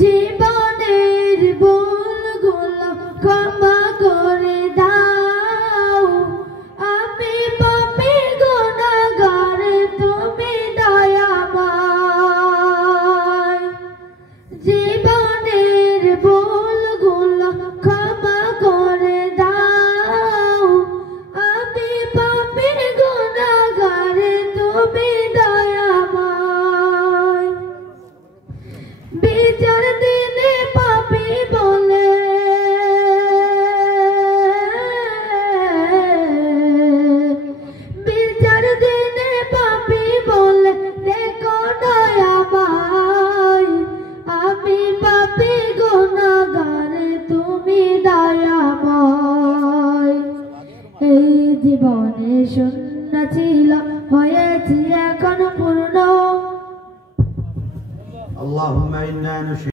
জীবনের ভুলগুলো ক্ষমা করে দাও, আমি পাপী গুনাহগার, তুমি দয়াময়। জীবনের ভুলগুলো ক্ষমা করে দাও, আমি পাপী গুনাহগার, তুমি দয়াময়। বিচার দিনে পাপী বলে বিচার দিনে পাপী বলে দেখো দয়াময়, আমি পাপী গুনাহগার, তুমি দয়াময়। এই জীবনে শূন্য ছিল, হয়েছি এখন পূর্ণ। اللهم إنا نشهد